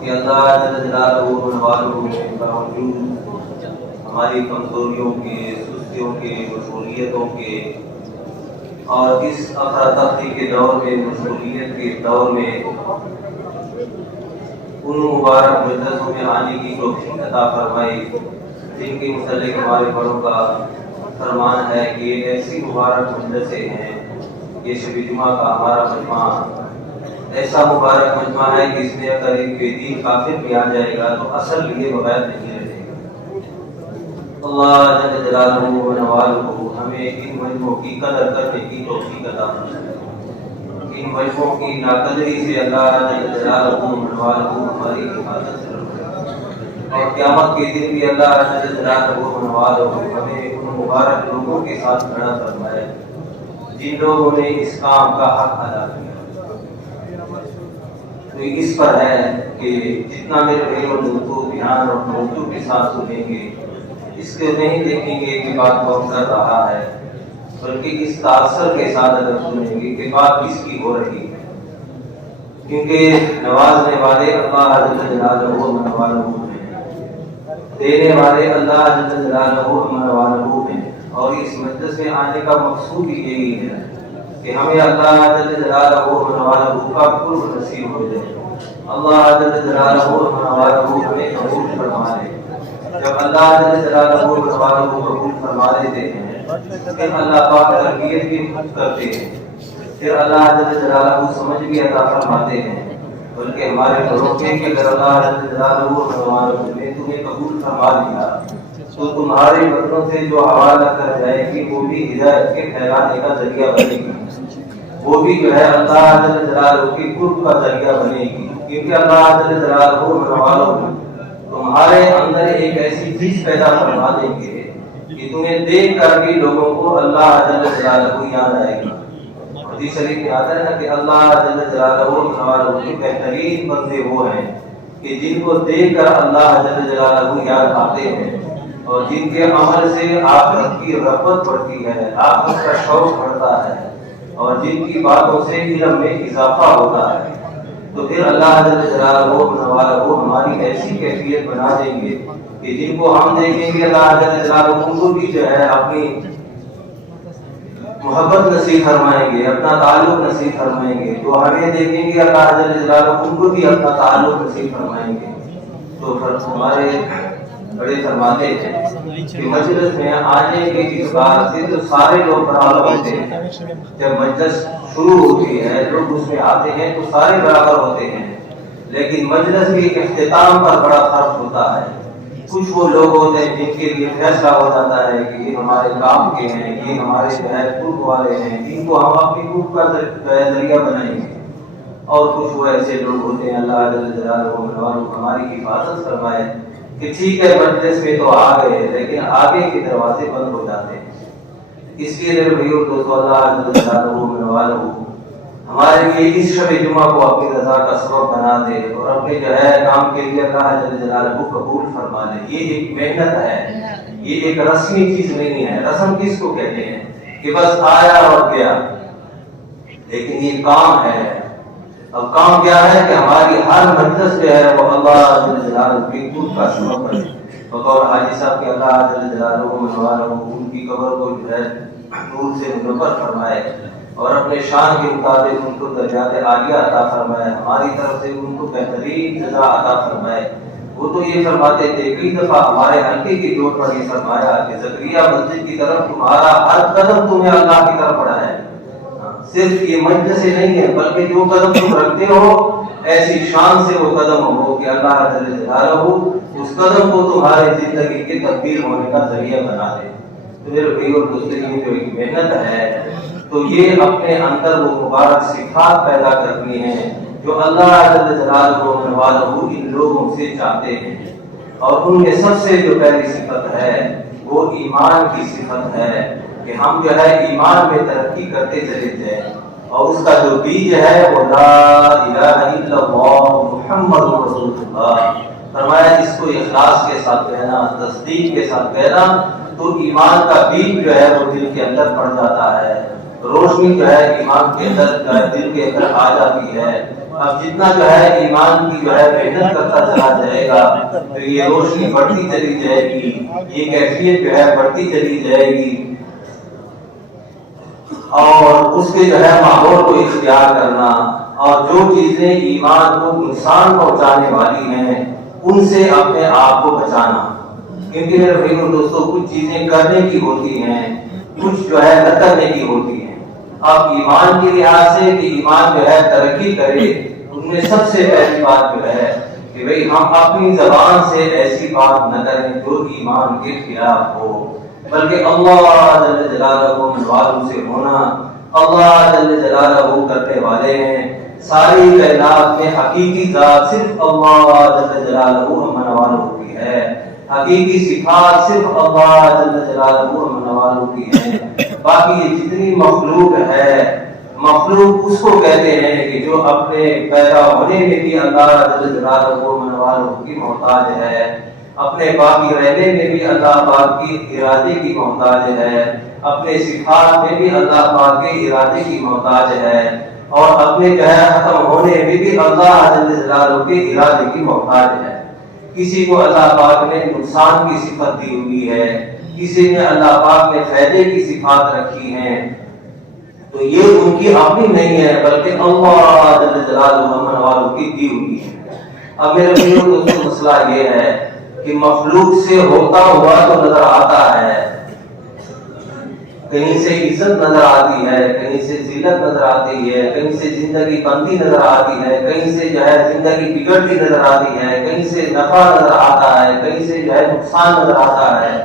کہ اللہ جل جلالہ والوں کے باوجود ہماری کمزوریوں کے، سستیوں کے، مشغولیتوں کے اور اس افراتفری کے دور میں، مشغولیت کے دور میں ان مبارک مجلسوں میں آنے کی توفیق عطا فرمائی جن کے متعلق ہمارے بڑوں کا فرمان ہے کہ یہ ایسی مبارک مجلسیں ہیں، یہ شب جمعہ کا ہمارا مجمع ایسا مبارک مجمع ہے کہ اس میں اگر ایک بے دین کافر بھی آ جائے گا تو اصل لیے بغیر نہیں رہے گا۔ اللہ جل جلالہ و نوالہ ہمیں ان مجموعوں کی قدر کرنے کی توفیق عطا فرمائے۔ ان مجموعوں کی ناقدری سے اللہ جل جلالہ و نوالہ ہماری حفاظت سے رکھے، اور قیامت کے دن بھی اللہ جل جلالہ و نوالہ ہمیں ان مبارک لوگوں کے ساتھ کھڑا فرمائے جن لوگوں نے اس کام کا حق ادا کیا۔ تو اس پر ہے کہ جتنا میرے بھائی اور دوستوں دھیان اور توجہ کے ساتھ سنیں گے، اس کو نہیں دیکھیں گے کہ بات کون کر رہا ہے، بلکہ اس تاثر کے ساتھ اگر سنیں گے کہ بات کس کی ہو رہی ہے، کیونکہ نوازنے والے اللہ جل جلالہ والہ ہیں، دینے والے اللہ جل جلالہ والہ ہیں، اور اس مجلس میں آنے کا مقصود یہی ہے کہ ہمیں اللہ جل جلالہ والہ کا قرب نصیب ہو جائے، اللہ جل جلالہ والہ ہمیں قبول فرما لے۔ جب اللہ جل جلالہ والہ قبول فرما لیتے ہیں پھر اللہ پاک تربیت بھی کرتے ہیں، پھر اللہ جل جلالہ سمجھ بھی عطا فرماتے ہیں، بلکہ ہمارے گھروں کے کہ اگر اللہ جل جلالہ والہ نے تمہیں قبول فرما لیا تو تمہارے بندوں سے جو حوالہ کر جائے گی وہ بھی ہدایت کے پھیلانے کا ذریعہ بنے گی، وہ بھی جو ہے اللہ جل جلالہ کی قرب کا ذریعہ بنے گی، کیونکہ اللہ جل جلالہ والہ تمہارے اندر ایک ایسی چیز پیدا فرما دیں گے کہ تمہیں دیکھ کر بھی لوگوں کو اللہ جل جلالہ یاد آئے گا۔ حدیث شریف میں آتا ہے نا کہ اللہ جل جلالہ والہ کے بہترین بندے وہ ہیں کہ جن کو دیکھ کر اللہ جل جلالہ یاد آتے ہیں، اور جن کے عمل سے آخرت کی رغبت بڑھتی ہے، آخرت کا شوق بڑھتا ہے، اور جن کی باتوں سے علم میں اضافہ ہوتا ہے۔ تو پھر اللہ جل جلالہ والہ ہماری ایسی کیفیت بنا دیں گے کہ جن کو ہم دیکھیں گے اللہ جل جلالہ ان کو بھی جو ہے اپنی محبت نصیب فرمائیں گے، اپنا تعلق نصیب فرمائیں گے، جو ہمیں دیکھیں گے اللہ جل جلالہ ان کو بھی اپنا تعلق نصیب فرمائیں گے۔ تو ہمارے بڑے فرماتے ہیں کہ مجلس میں آنے کے اس بات سے تو سارے لوگ برابر ہوتے ہیں، جب مجلس شروع ہوتی ہے لوگ اس میں آتے ہیں تو سارے برابر ہوتے ہیں، لیکن مجلس کے اختتام پر بڑا فرق ہوتا ہے۔ کچھ وہ لوگ ہوتے ہیں جن کے لیے فیصلہ ہو جاتا ہے کہ یہ ہمارے کام کے ہیں، یہ ہمارے قرب والے ہیں، جن کو ہم اپنی قرب کا ذریعہ بنائیں گے، اور کچھ وہ ایسے لوگ ہوتے ہیں اللہ جل جلالہ ہماری حفاظت فرمائے کہ ٹھیک ہے مجلس میں تو آ گئے لیکن آگے کے دروازے بند ہو جاتے ہیں۔ اس لیے میرے بھائیو دوستو اللہ جل جلالہ ہمارے لیے اس شب جمعہ کو اپنی رضا کا سبب بنا دے اور اپنے جو ہے کام کے لیے اللہ جل جلالہ کو قبول فرما لے۔ یہ ایک محنت ہے، یہ ایک رسمی چیز نہیں ہے۔ رسم کس کو کہتے ہیں کہ بس آیا اور گیا، لیکن یہ کام ہے۔ اب کام کیا ہے کہ ہماری ہر مجلس جو ہے وہ اللہ جل جلالہ کی قرب کا سبب بنے۔ بطور حاجی صاحب کے اللہ جل جلالہ ان کی قبر کو جو ہے نور سے منور فرمائے اور اپنے شان کے مطابق ان کو درجات عالیہ عطا فرمائے، ہماری طرف سے ان کو بہترین جزا عطا فرمائے۔ وہ تو یہ فرماتے تھے کئی دفعہ ہمارے حلقے کی جوڑ پر یہ فرمایا کہ زکریا مسجد کی طرف تمہارا ہر قدم تمہیں اللہ کی طرف بڑھا ہے، صرف یہ مجلس سے نہیں ہے بلکہ جو قدم تم رکھتے ہو ایسی شان سے وہ قدم ہو کہ اللہ جل جلالہ اس قدم کو تمہارے زندگی کے تبدیل ہونے کا ذریعہ بنا دے۔ تو میرے بھائی اور دوستوں کی جو ایک محنت ہے تو یہ اپنے اندر وہ مبارک صفات پیدا کرنی ہیں جو اللہ جل جلالہ والہ ان لوگوں سے چاہتے ہیں، اور ان میں سب سے جو پہلی صفت ہے وہ ایمان کی صفت ہے کہ ہم جو ہے ایمان میں ترقی کرتے چلے جائیں، اور اس کا جو بیج ہے وہ لا الہ الا اللہ محمد رسول اللہ۔ فرمایا اس کو اخلاص کے ساتھ کہنا، تصدیق کے ساتھ کہنا تو ایمان کا بیج جو ہے وہ دل کے اندر پڑ جاتا ہے، روشنی جو ہے ایمان کے اندر دل کے اندر آ جاتی ہے، اب جتنا جو ہے ایمان کی جو ہے محنت کرتا چلا جائے گا تو یہ روشنی بڑھتی چلی جائے گی، یہ کیفیت جو ہے بڑھتی چلی جائے گی، اور اس کے جو ہے ماحول کو اختیار کرنا اور جو چیزیں ایمان کو نقصان پہنچانے والی ہیں ان سے اپنے آپ کو بچانا۔ کیونکہ میرے بھائیو دوستوں کچھ چیزیں کرنے کی ہوتی ہیں، کچھ جو ہے نہ کرنے کی ہوتی ہیں۔ اب ایمان کے لحاظ سے کہ ایمان جو ہے ترقی کرے، ان میں سب سے پہلی بات جو ہے کہ بھئی ہم اپنی زبان سے ایسی بات نہ کریں جو ایمان کے خلاف ہو، بلکہ اللہ جل جلالہ والوں سے ہونا۔ اللہ جل جلالہ کرنے والے ہیں، ساری کائنات میں حقیقی ذات صرف اللہ جل جلالہ امن والوں کی ہے، حقیقی صفات صرف اللہ جل جلالہ امن والوں کی ہے۔ باقی یہ جتنی مخلوق ہے، مخلوق اس کو کہتے ہیں کہ جو اپنے پیدا ہونے میں بھی اللہ جل جلالہ امن والوں کی محتاج ہے، اپنے باقی رہنے میں بھی اللہ پاک کی ارادے کی محتاج ہے، اپنے صفات میں بھی اللہ پاک کے ارادے کی محتاج ہے، اور اپنے جو ہے ختم ہونے میں بھی اللہ جل جلالہ کے ارادے کی محتاج ہے۔ کسی کو اللہ پاک نے نقصان کی صفت دی ہوئی ہے، کسی نے اللہ پاک نے فائدے کی صفات رکھی ہیں، تو یہ ان کی اپنی نہیں ہے بلکہ اللہ جل جلالہ امن والوں کی دی ہوئی ہے۔ اب میرے دوستوں مسئلہ یہ ہے کہ مخلوق سے ہوتا ہوا تو نظر آتا ہے، کہیں سے عزت نظر آتی ہے، کہیں سے ذلت نظر آتی ہے، کہیں سے زندگی بنتی نظر آتی ہے، کہیں سے جو ہے زندگی بگڑتی نظر آتی ہے، کہیں سے نفع نظر آتا ہے، کہیں سے جو ہے نقصان نظر آتا ہے،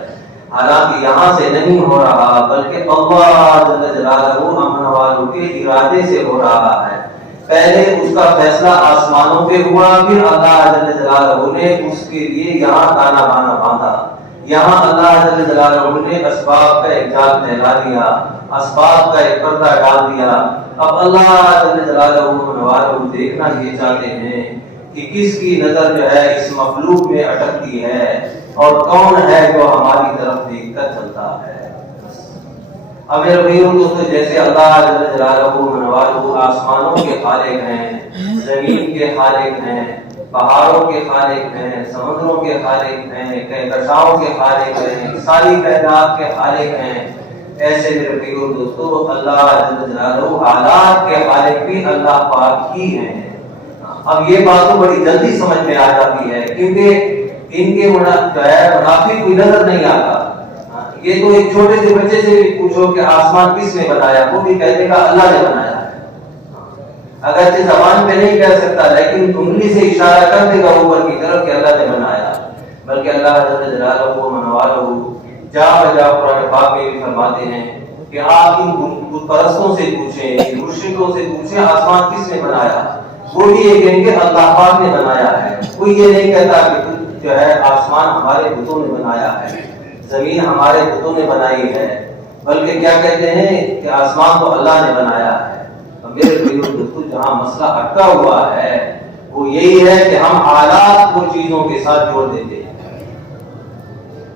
حالانکہ یہاں سے نہیں ہو رہا بلکہ اللہ جل جلالہ امن والوں کے ارادے سے ہو رہا ہے۔ پہلے اس کا فیصلہ آسمانوں پہ ہوا، پھر اللہ جل جلالہ نے اس کے لیے یہاں تانا بانا باندھا، یہاں اللہ جل جلالہ نے اسباب کا ایک جال پھیلا دیا، اسباب کا ایک پردہ ڈال دیا۔ اب اللہ جل جلالہ دیکھنا یہ چاہتے ہیں کہ کس کی نظر جو ہے اس مخلوق میں اٹکتی ہے اور کون ہے جو ہماری طرف دیکھ کر چلتا ہے۔ اب میرے بھائیوں دوستوں جیسے اللہ جل جلالہ آسمانوں کے خالق ہیں، زمین کے خالق ہیں، پہاڑوں کے خالق ہیں، سمندروں کے خالق ہیں، کہکشاؤں کے خالق ہیں، ساری کائنات کے خالق ہیں، ایسے میرے بھائیوں دوستوں اللہ جل جلالہ حالات کے خالق بھی اللہ پاک ہی ہیں۔ اب یہ بات تو بڑی جلدی سمجھ میں آ جاتی ہے کیونکہ ان کے منافق کوئی نظر نہیں آتا۔ یہ تو ایک چھوٹے سے بچے سے بھی پوچھو کہ آسمان کس نے بنایا، وہ بھی کہہ دے گا اللہ نے بنایا ہے، اگرچہ زبان پہ نہیں کہہ سکتا لیکن انگلی سے اشارہ کر دے گا اوپر کی طرف کہ اللہ نے بنایا۔ بلکہ اللہ جل جلالہ منوالہ جا بجا قرآن پاک میں بھی فرماتے ہیں کہ آپ ان بت پرستوں سے پوچھیں، مشرکوں سے پوچھیں آسمان کس نے بنایا، وہ بھی یہ کہیں گے اللہ پاک نے بنایا ہے۔ کوئی یہ نہیں کہتا کہ جو ہے آسمان ہمارے بتوں نے بنایا ہے، زمین ہمارے بتوں نے بنائی ہے، بلکہ کیا کہتے ہیں کہ آسمان تو اللہ نے بنایا ہے۔ میرے بھائیوں دوستوں جہاں مسئلہ اٹکا ہوا ہے وہ یہی ہے کہ ہم حالات کو چیزوں کے ساتھ جوڑ دیتے ہیں،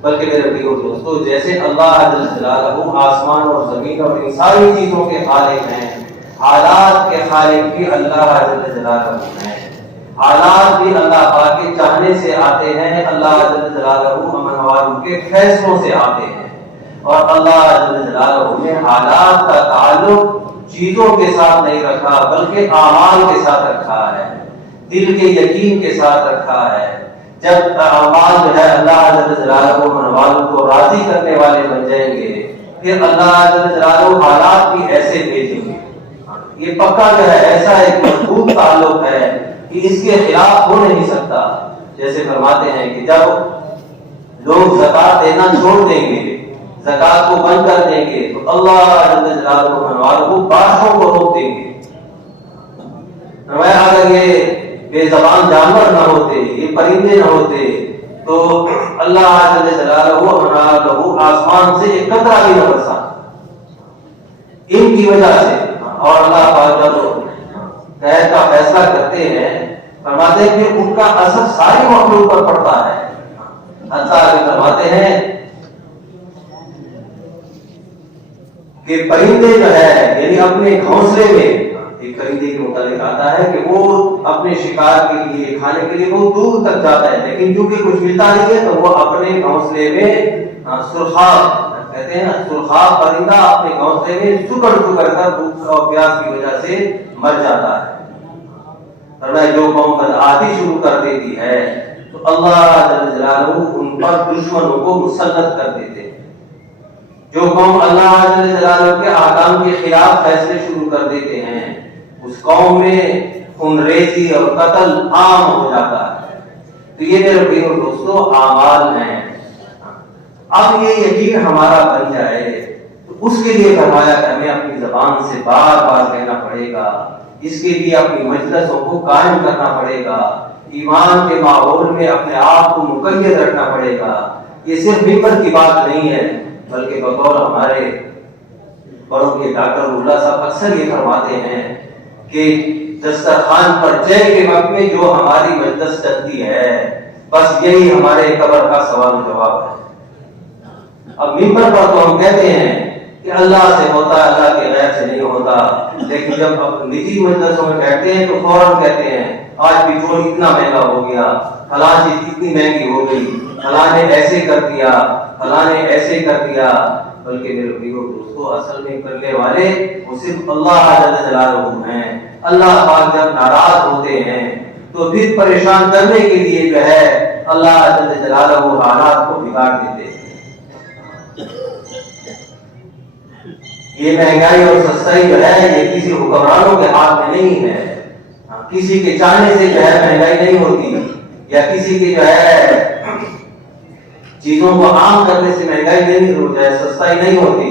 بلکہ میرے بھائیوں دوستوں جیسے اللہ جل جلالہ آسمان اور زمین اور ان ساری چیزوں کے خالق ہیں، حالات کے خالق بھی اللہ جل جلالہ ہیں۔ حالات بھی اللہ پاک کے چاہنے سے آتے ہیں، اللہ جل جلالہ امن والوں کے فیصلوں سے آتے ہیں، اور اللہ جل جلالہ نے حالات کا تعلق چیزوں کے ساتھ نہیں رکھا بلکہ اعمال کے ساتھ رکھا ہے، دل کے یقین کے ساتھ رکھا ہے۔ جب اعمال جو ہے اللہ جل جلالہ امن والوں کو راضی کرنے والے بن جائیں گے پھر اللہ جل جلالہ حالات بھی ایسے بھیجیں گے۔ یہ پکا جو ہے ایسا ایک مضبوط تعلق ہے کہ اس کے خلاف ہو نہیں سکتا۔ جیسے فرماتے ہیں کہ جب لوگ زکات دینا چھوڑ دیں گے، زکات کو بند کر دیں گے تو اللہ جل جلالہ کو بارشوں کو روک دیں گے۔ اگر یہ بے زبان جانور نہ ہوتے، یہ پرندے نہ ہوتے تو اللہ جل جلالہ آسمان سے ایک قطرہ بھی نہ برسا ان کی وجہ سے۔ اور اللہ پاک جب قحط کا فیصلہ کرتے ہیں فرماتے ہیں کہ ان کا اثر ساری مخلوق پر پڑتا ہے۔ حتیٰ کہ فرماتے ہیں کہ پرندے جو ہے یعنی اپنے گھونسلے میں ایک پرندے کے متعلق آتا ہے کہ وہ اپنے شکار کے لیے کھانے کے لیے بہت دور تک جاتا ہے، لیکن کیونکہ کچھ ملتا نہیں ہے تو وہ اپنے گھونسلے میں سرخاب کہتے ہیں سرخاب پرندہ اپنے گھونسلے میں سکڑ سکڑ کر بھوک اور پیاس کی وجہ سے مر جاتا ہے۔ فرمایا جو قوم بدعہدی شروع کر دیتی ہے تو اللہ جل جلالہ ان پر دشمنوں کو مسلط کر دیتے ہیں۔ جو قوم اللہ جل جلالہ کے احکام کے خلاف فیصلے شروع کر دیتے ہیں اس قوم میں خون ریزی اور قتل عام ہو جاتا ہے۔ تو یہ میرے بھائیو دوستو اعمال ہیں۔ اب یہ یقین ہمارا بن جائے تو اس کے لیے فرمایا کہ ہمیں اپنی زبان سے بار بار کہنا پڑے گا، اس کے لیے اپنی مجلسوں کو قائم کرنا پڑے گا، ایمان کے ماحول میں اپنے آپ کو مقید رکھنا پڑے گا۔ یہ صرف ممبر کی بات نہیں ہے بلکہ بطور ہمارے بڑوں کے ڈاکٹر اللہ صاحب اکثر یہ فرماتے ہیں کہ دسترخوان پر جے کے وقت میں جو ہماری مجلس چلتی ہے بس یہی ہمارے قبر کا سوال و جواب ہے۔ اب ممبر پر تو ہم کہتے ہیں کہ اللہ سے ہوتا ہے، اللہ کے غیر سے نہیں ہوتا، لیکن جب ہم نجی مجلسوں میں بیٹھتے ہیں تو فوراً کہتے ہیں آج پیٹرول اتنا مہنگا ہو گیا، فلاں چیز اتنی مہنگی ہو گئی، فلاں نے ایسے کر دیا، فلاں نے ایسے کر دیا۔ بلکہ میرے بھائیو دوستو اصل میں کرنے والے وہ صرف اللہ جل جلالہ ہیں۔ اللہ پاک جب ناراض ہوتے ہیں تو پھر پریشان کرنے کے لیے جو ہے اللہ جل جلالہ حالات کو بگاڑ دیتے ہیں۔ یہ مہنگائی اور سستائی جو ہے یہ کسی حکمرانوں کے ہاتھ میں نہیں ہے، کسی کے چاہنے سے جو ہے مہنگائی نہیں ہوتی، یا کسی کے جو ہے چیزوں کو عام کرنے سے مہنگائی نہیں ہوتی ہے، سستائی نہیں ہوتی،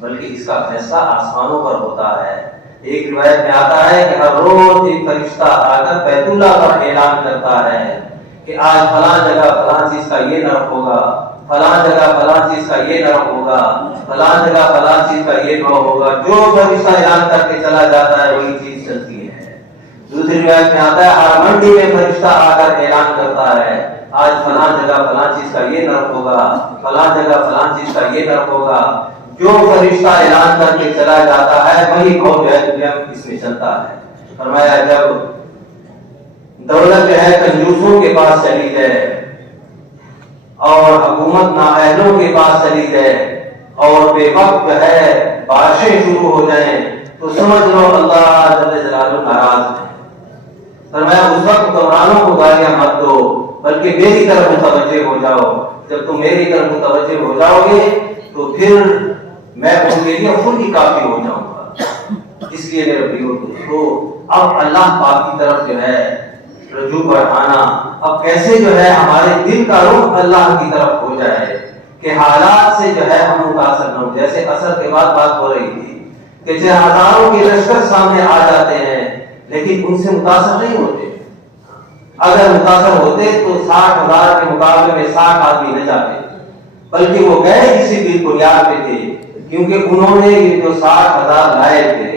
بلکہ اس کا فیصلہ آسمانوں پر ہوتا ہے۔ ایک روایت میں آتا ہے کہ ہر روز ایک فرشتہ آ کر بیت اللہ پر اعلان کرتا ہے کہ آج فلاں جگہ فلاں چیز کا یہ نرخ ہوگا، فلاں جگہ فلاں چیز کا یہ نرخ ہوگا، فلاں جگہ فلاں چیز کا یہ نرخ ہوگا۔ جو فرشتہ اعلان کر کے چلا جاتا ہے وہی چیز چلتی ہے۔ دوسری روایت میں آتا ہے ہر منڈی میں فرشتہ آ کر اعلان کرتا ہے آج فلاں جگہ فلاں چیز کا یہ نرخ ہوگا، فلاں جگہ فلاں چیز کا یہ نرخ ہوگا۔ جو فرشتہ اعلان کر کے چلا جاتا ہے وہی قوم اس میں چلتا ہے۔ فرمایا جب دولت جو ہے کنجوسوں کے پاس چلی جائے اور حکومت نااہلوں کے پاس چلی جائے اور بے وقت جو ہے بارشیں شروع ہو جائیں تو سمجھ لو اللہ جل جلالہ ناراض ہے۔ فرمایا اس وقت حکمرانوں کو گالیاں مت دو بلکہ میری طرف متوجہ ہو جاؤ۔ جب تم میری طرف متوجہ ہو جاؤ گے تو پھر میں ان کے لیے خود ہی کافی ہو جاؤں گا۔ اس لیے میرے بھائیو دوستو اب اللہ پاک کی طرف جو ہے رجوع بڑھانا، اب کیسے جو ہے ہمارے دل کا رخ اللہ کی طرف ہو جائے کہ حالات سے جو ہے ہم متاثر نہ ہو۔ جیسے عصر کے بعد بات ہو رہی تھی کہ ہزاروں کے لشکر سامنے آ جاتے ہیں لیکن ان سے متاثر نہیں ہوتے۔ اگر متاثر ہوتے تو 60,000 کے مقابلے میں 60 آدمی نہ جاتے، بلکہ وہ گئے کسی بھی بنیاد پہ تھے، کیونکہ انہوں نے یہ جو 60,000 لائے تھے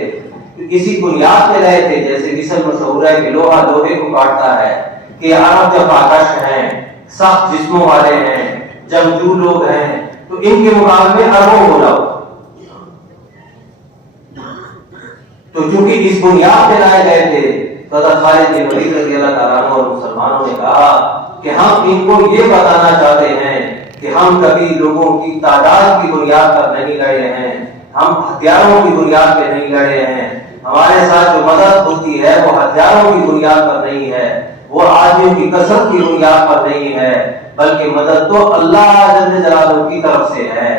کسی بنیاد پہ رہے تھے۔ جیسے مثل مشہور ہے کہ لوہا لوہے کو کاٹتا ہے، کہ عرب جب آکش ہیں، سخت جسموں والے ہیں، جنگجو لوگ ہیں، تو ان کے مقابلے میں اربوں ہو جاؤ۔ تو چونکہ اس بنیاد پہ لائے گئے تھے تو خالد بن ولید رضی اللہ تعالیٰ عنہ اور مسلمانوں نے کہا کہ ہم ان کو یہ بتانا چاہتے ہیں کہ ہم کبھی لوگوں کی تعداد کی بنیاد پر نہیں لڑے ہیں، ہم ہتھیاروں کی بنیاد پہ نہیں لڑے ہیں۔ ہمارے ساتھ جو مدد ہوتی ہے وہ ہتھیاروں کی بنیاد پر نہیں ہے، وہ آدمیوں کی کثرت کی بنیاد پر نہیں ہے، بلکہ مدد تو اللہ جل جلالہ کی طرف سے ہے۔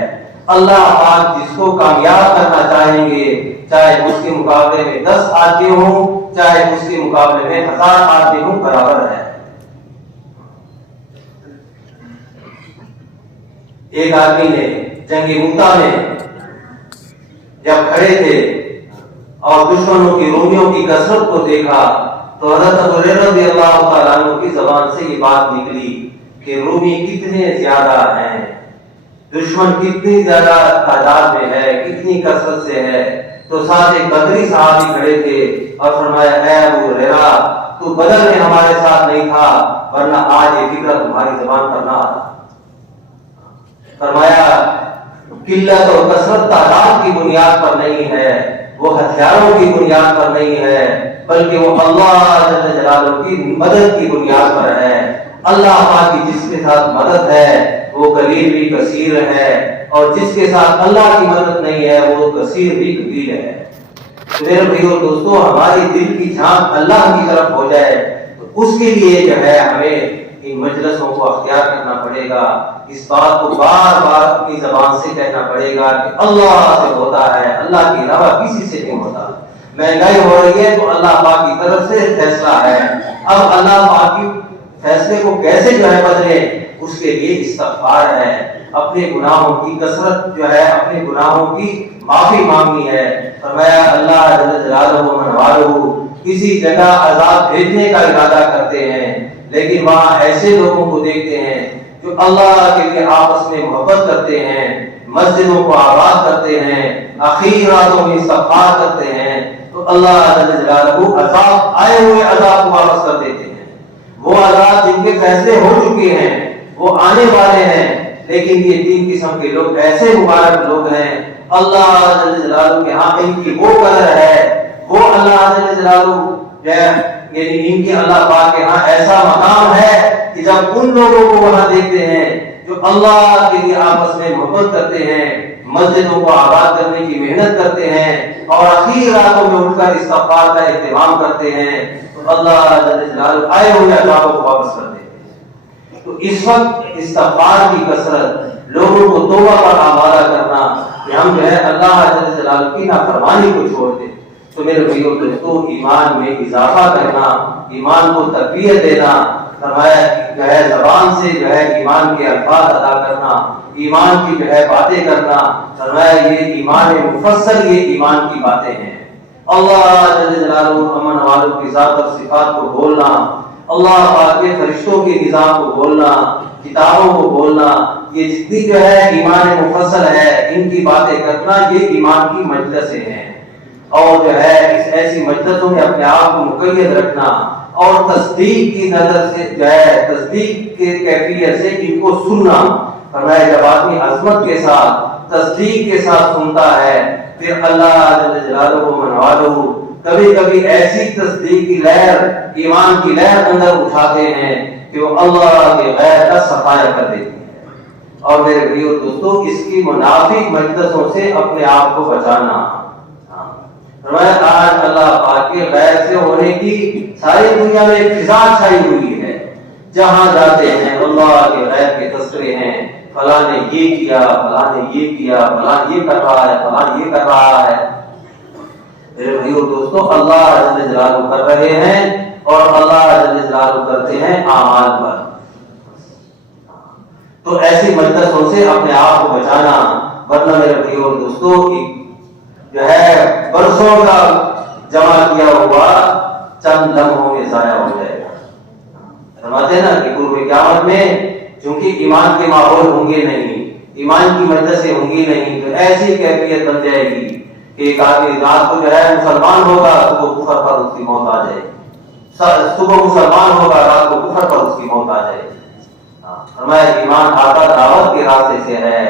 اللہ پاک جس کو کامیاب کرنا چاہیں گے، چاہے اس کے مقابلے میں 10 آدمی ہوں، چاہے اس کے مقابلے میں 1000 آدمی ہوں، برابر ہے۔ ایک آدمی نے جنگ موتا میں جب کھڑے تھے اور دشمنوں کی رومیوں کی کثرت کو دیکھا تو حضرت ابو ہریرہ رضی اللہ تعالیٰ عنہ کی زبان سے یہ بات نکلی کہ رومی کتنے زیادہ ہیں، دشمن کتنی زیادہ تعداد میں ہے، کتنی کثرت سے ہے۔ تو ساتھ ایک بدری صحابی کھڑے تھے اور فرمایا اے ابو ہریرہ تو بدر میں ہمارے ساتھ نہیں تھا ورنہ آج یہ فکر تمہاری زبان پر نہ آتا۔ فرمایا قلت اور کثرت تعداد کی بنیاد پر نہیں ہے وہ ہتھیاروں کی بنیاد پر نہیں ہے، بلکہ وہ اللہ جل جلالہ کی مدد کی بنیاد پر ہے۔ اللہ پاک کی جس کے ساتھ مدد ہے وہ قلیل بھی کثیر ہے، اور جس کے ساتھ اللہ کی مدد نہیں ہے وہ کثیر بھی قلیل ہے۔ میرے بھائیو دوستو، ہماری دل کی جھانک اللہ کی طرف ہو جائے تو اس کے لیے جو ہے ہمیں ان مجلسوں کو اختیار کرنا پڑے گا، اس بات کو بار بار اپنی زبان سے کہنا پڑے گا کہ اللہ سے ہوتا ہے، اللہ کے علاوہ کسی سے نہیں ہوتا۔ مہنگائی ہو رہی ہے تو اللہ پاک کی طرف سے فیصلہ ہے، اب اللہ پاک کی فیصلے کو کیسے جو ہے بدلے، اس کے لیے استغفار ہے، اپنے گناہوں کی کثرت جو ہے، اپنے گناہوں کی معافی مانگنی ہے۔ فرمایا اللہ جل جلالہ و منوالہ کسی جگہ عذاب بھیجنے کا ارادہ کرتے ہیں، لیکن وہاں ایسے لوگوں کو دیکھتے ہیں جو اللہ کے لیے آپس میں محبت کرتے ہیں، مسجدوں کو آباد کرتے ہیں، آخری راتوں میں استغفار کرتے ہیں، تو اللہ جل جلالہ عذاب آئے ہوئے عذاب کو واپس کر دیتے ہیں۔ وہ عذاب جن کے فیصلے ہو چکے ہیں وہ آنے والے ہیں، لیکن یہ تین قسم کے لوگ ایسے مبارک لوگ ہیں، اللہ جل جلالہ کے ہاں ان کی وہ قدر ہے، وہ اللہ جل جلالہ یعنی ان کی اللہ پاک کے ہاں ایسا مقام ہے کہ جب ان لوگوں کو وہاں دیکھتے ہیں جو اللہ کے لیے آپس میں محبت کرتے ہیں، مسجدوں کو آباد کرنے کی محنت کرتے ہیں اور آخری راتوں میں اٹھ کر استغفار کا اہتمام کرتے ہیں، تو اللہ جل جلالہ آئے ہوئے عذابوں کو واپس کر دیتے ہیں۔ تو اس وقت استغفار کی کثرت، لوگوں کو توبہ پر آمادہ کرنا کہ ہم جو ہے اللہ جل جلالہ کی نافرمانی کو چھوڑ دیں۔ تو میرے بھائیو دوستو، ایمان میں اضافہ کرنا، ایمان کو تقویت دینا، فرمایا جو ہے زبان سے جو ہے ایمان کے الفاظ ادا کرنا، ایمان کی جو ہے باتیں کرنا، فرمایا یہ ایمان مفصل، یہ ایمان کی باتیں ہیں۔ اللہ جل جلالہ امن والوں کی ذات اور صفات کو بولنا، اللہ پاک کے فرشتوں کے نظام کو بولنا، کتابوں کو بولنا، یہ جتنی جو ہے ایمان مفصل ہے ان کی باتیں کرنا، یہ ایمان کی مجلسیں ہیں۔ اور جو ہے اس ایسی مجلسوں میں اپنے آپ کو مقید رکھنا اور تصدیق کی نظر سے جو ہے تصدیق کے کیفیت سے ان کو سننا۔ فرمایا جب آدمی عظمت کے ساتھ تصدیق کے ساتھ سنتا ہے پھر اللہ جل جلالہ و منوالہ کبھی کبھی ایسی تصدیق کی لہر، ایمان کی لہر اندر اٹھاتے ہیں کہ وہ اللہ کے غیر کا صفایا کر دیتی ہے۔ اور میرے بھائیو دوستو، اس کی منافق مجلسوں سے اپنے آپ کو بچانا۔ آج اللہ پاک کے غیر سے ہونے کی ساری دنیا میں فضا چھائی ہوئی ہے، جہاں جاتے ہیں اللہ کے غیر کے تذکرے ہیں، فلاں نے یہ کیا، فلاں نے یہ کیا، فلاں یہ کر رہا ہے، فلاں یہ کر رہا ہے۔ میرے بھائیو دوستو، اللہ جل جلالہ کر رہے ہیں اور اللہ جل جلالہ کرتے ہیں اعمال پر۔ تو ایسی مجلسوں سے اپنے آپ کو بچانا، ورنہ میرے بھائیو دوستو جو ہے برسوں کا جمع کیا ہوا چند لمحوں میں ضائع ہو جائے گا۔ فرماتے ہیں نا کہ قرب قیامت میں چونکہ ایمان کے ماحول ہوں گے نہیں، ایمان کی مجلسیں ہوں گی نہیں، تو ایسی کیفیت بن جائے گی کہ ایک آدمی رات کو جو ہے مسلمان ہوگا صبح کفر پر اس کی موت آ جائے گی، صبح مسلمان ہوگا رات کو کفر پر اس کی موت آ جائے گی۔ فرمایا ایمان آتا دعوت کے راستے سے ہے،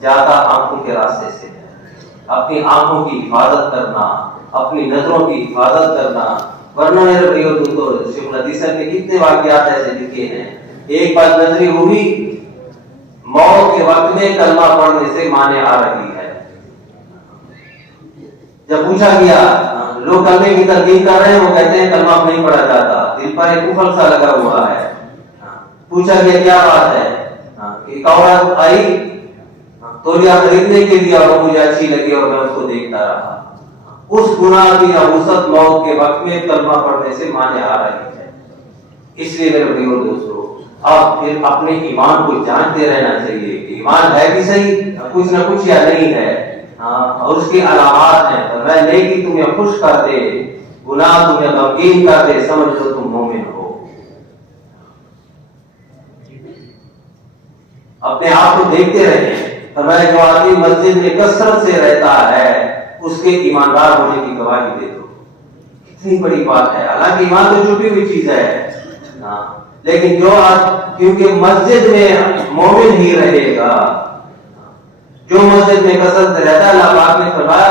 جاتا آنکھوں کے راستے سے ہے۔ اپنی آنکھوں کی حفاظت کرنا، اپنی نظروں کی حفاظت کرنا، ورنہ میرے بھائیو دوستو شیخ الحدیث کے کتنے واقعات ایسے لکھے ہیں۔ ایک بات نظری ہوئی، موت کے وقت میں کلمہ پڑھنے سے مانے آ رہی ہے۔ جب پوچھا گیا، لوگ کلمے کی تلقین کر رہے ہیں، وہ کہتے ہیں کلمہ نہیں پڑھا جاتا، دل پر ایک کفر سا لگا ہوا ہے۔ پوچھا گیا کیا بات ہے، ایک عورت آئی تولیہ خریدنے کے لیے اور مجھے اچھی لگی اور میں اس کو دیکھتا رہا۔ اس گناہ کی نحوست موت کے وقت میں کلمہ پڑھنے سے مانے آ رہی ہے۔ اس لیے میرے بھائیو دوستو، اب پھر اپنے ایمان کو جانتے رہنا چاہیے کہ ایمان ہے بھی صحیح، کچھ نہ کچھ یا نہیں ہے، اور اس کی علامات ہیں۔ تو میں نیکی تمہیں خوش کر دے، گناہ تمہیں غمگین کر دے، سمجھ لو تم مومن ہو۔ اپنے آپ کو دیکھتے رہیں۔ فرمایا جو آدمی مسجد میں کثرت سے رہتا ہے اس کے ایماندار ہونے کی گواہی دے دو۔ کتنی بڑی بات ہے، حالانکہ ایمان تو چھپی ہوئی چیز ہے، لیکن جو کیونکہ مسجد میں مومن ہی رہے گا، جو مسجد میں کثرت سے رہتا ہے، اللہ پاک نے فرمایا